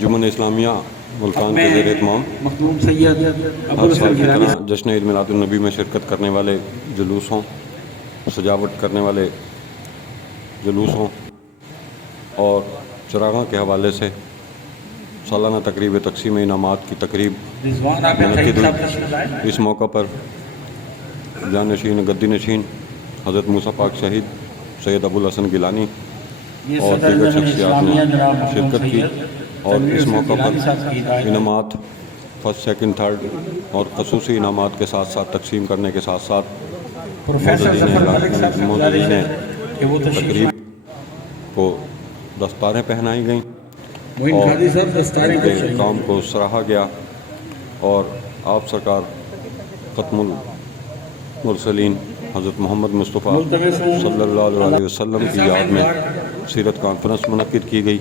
انجمن اسلامیہ ملتان کے زیر اہتمام مخدوم سید ہر سال کی طرح جشن عید میلاد النبی میں شرکت کرنے والے جلوسوں، سجاوٹ کرنے والے جلوسوں اور چراغاں کے حوالے سے سالانہ تقریب تقسیم انعامات کی تقریب رضوان آپ منعقد صاحب ہوئی۔ تشریف لائے۔ اس موقع پر جانشین گدی نشین حضرت موسیٰ پاک شہید سید ابوالحسن گیلانی یہ اور صدر دیگر جمعیت شخصیات نے اسلامیہ جناب مخدوم شرکت کی سید اور تنویر اس موقع گیلانی پر صاحب کی ہدایت انعامات فرسٹ سیکنڈ تھرڈ اور خصوصی انعامات کے ساتھ ساتھ تقسیم کرنے کے ساتھ ساتھ پروفیسر ظفر ملک صاحب سے گزارش ہے کہ وہ تشریف تقریب لائیں۔ کو دستاریں پہنائی گئیں معین اور قاضی صاحب دستاریں ان کے کچھ کام کو سراہا گیا اور آپ سرکار ختم المرسلین حضرت محمد مصطفیٰ صلی اللہ علیہ وسلم کی یاد میں سیرت کانفرنس منعقد کی گئی۔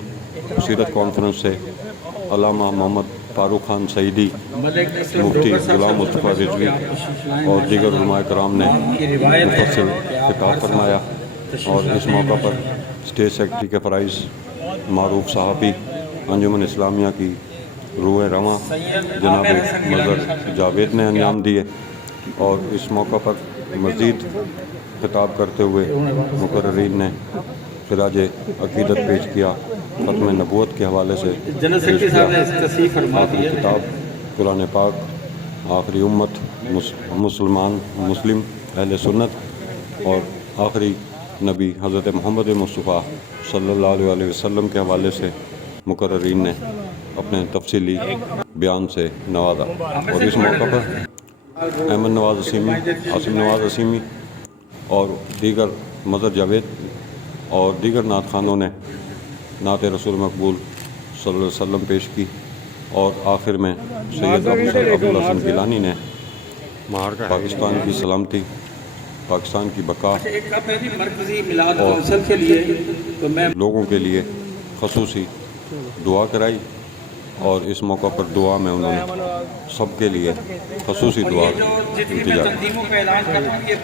سیرت کانفرنس سے علامہ محمد فاروق خان سعیدی، مفتی غلام مصطفیٰ رضوی اور دیگر علماء کرام نے مفصل خطاب فرمایا اور اس موقع پر اسٹیٹ سیکرٹری کے فرائض معروف صحافی انجمن اسلامیہ کی روح رواں جناب مظہر جاوید نے انجام دیے اور اس موقع پر مزید خطاب کرتے ہوئے مقررین نے خراج عقیدت پیش کیا، ختم نبوت کے حوالے سے جنرل سیکرٹری صاحب نے تصحیح فرما دی آخری ہے۔ کتاب قرآن پاک، آخری امت مسلم اہل سنت اور آخری نبی حضرت محمد مصطفیٰ صلی اللہ علیہ وسلم کے حوالے سے مقررین نے اپنے تفصیلی بیان سے نوازا اور اس موقع پر احمد نواز اسیمی، عاصم نواز اسیمی اور دیگر مظہر جاوید اور دیگر نعت خوانوں نے نعت رسول مقبول صلی اللہ علیہ وسلم پیش کی اور آخر میں سید ابوالحسن گیلانی نے پاکستان کی سلامتی، پاکستان کی بقا ایک پہلی مرکزی میلاد کونسل کے لیے تو میں لوگوں کے لیے خصوصی دعا کرائی اور اس موقع پر دعا میں انہوں نے سب کے لیے خصوصی دعا جتنی میں التجا کی۔ تنظیموں کا اعلان کرتا ہوں یہ